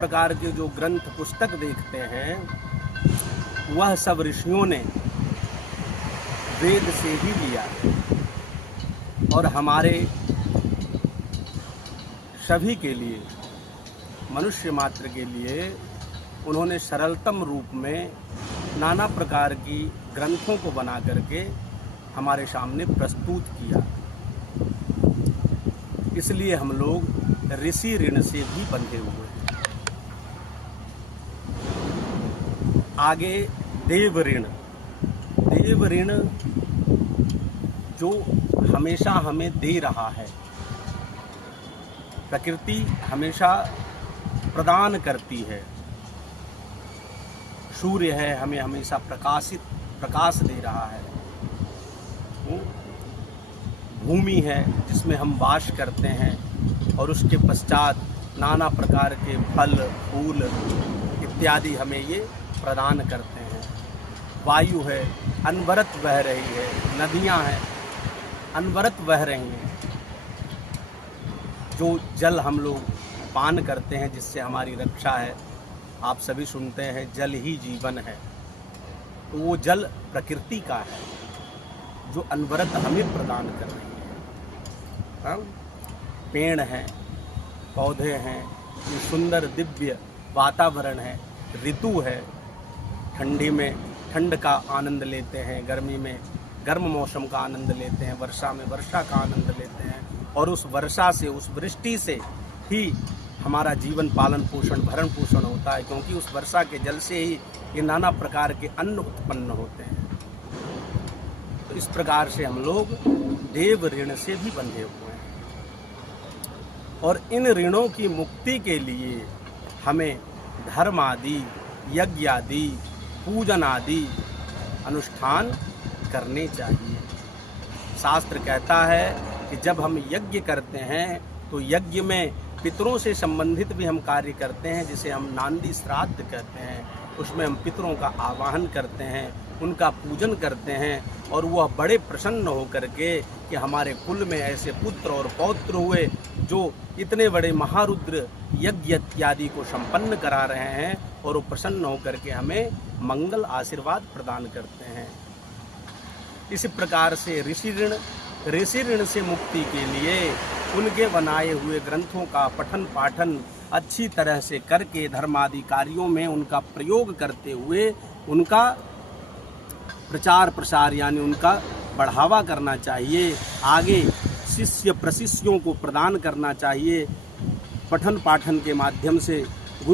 प्रकार के जो ग्रंथ पुस्तक देखते हैं वह सब ऋषियों ने वेद से ही लिया और हमारे सभी के लिए, मनुष्य मात्र के लिए उन्होंने सरलतम रूप में नाना प्रकार की ग्रंथों को बना करके हमारे सामने प्रस्तुत किया। इसलिए हम लोग ऋषि ऋण से भी बंधे हुए हैं। आगे देव ऋण। देव ऋण जो हमेशा हमें दे रहा है, प्रकृति हमेशा प्रदान करती है। सूर्य है, हमें हमेशा प्रकाश दे रहा है। भूमि है जिसमें हम वास करते हैं और उसके पश्चात नाना प्रकार के फल फूल इत्यादि हमें ये प्रदान करते हैं। वायु है, अनवरत बह रही है। नदियां हैं, अनवरत बह रही हैं। जो जल हम लोग पान करते हैं जिससे हमारी रक्षा है, आप सभी सुनते हैं जल ही जीवन है। तो वो जल प्रकृति का है जो अनवरत हमें प्रदान कर रही है। पेड़ हैं, पौधे हैं, ये सुंदर दिव्य वातावरण है। ऋतु है, ठंडी में ठंड का आनंद लेते हैं, गर्मी में गर्म मौसम का आनंद लेते हैं, वर्षा में वर्षा का आनंद लेते हैं। और उस वर्षा से, उस वृष्टि से ही हमारा जीवन पालन पोषण भरण पोषण होता है, क्योंकि उस वर्षा के जल से ही ये नाना प्रकार के अन्न उत्पन्न होते हैं। तो इस प्रकार से हम लोग देव ऋण से भी बंधे हुए हैं और इन ऋणों की मुक्ति के लिए हमें धर्म आदि, यज्ञ आदि, पूजन आदि अनुष्ठान करने चाहिए। शास्त्र कहता है कि जब हम यज्ञ करते हैं तो यज्ञ में पितरों से संबंधित भी हम कार्य करते हैं, जिसे हम नांदी श्राद्ध कहते हैं। उसमें हम पितरों का आवाहन करते हैं, उनका पूजन करते हैं और वह बड़े प्रसन्न होकर के कि हमारे कुल में ऐसे पुत्र और पौत्र हुए जो इतने बड़े महारुद्र यज्ञ इत्यादि को संपन्न करा रहे हैं, और वो प्रसन्न होकर के हमें मंगल आशीर्वाद प्रदान करते हैं। इसी प्रकार से ऋषि ऋण से मुक्ति के लिए उनके बनाए हुए ग्रंथों का पठन पाठन अच्छी तरह से करके धर्मादि कार्यों में उनका प्रयोग करते हुए उनका प्रचार प्रसार यानी उनका बढ़ावा करना चाहिए। आगे शिष्य प्रशिष्यों को प्रदान करना चाहिए। पठन पाठन के माध्यम से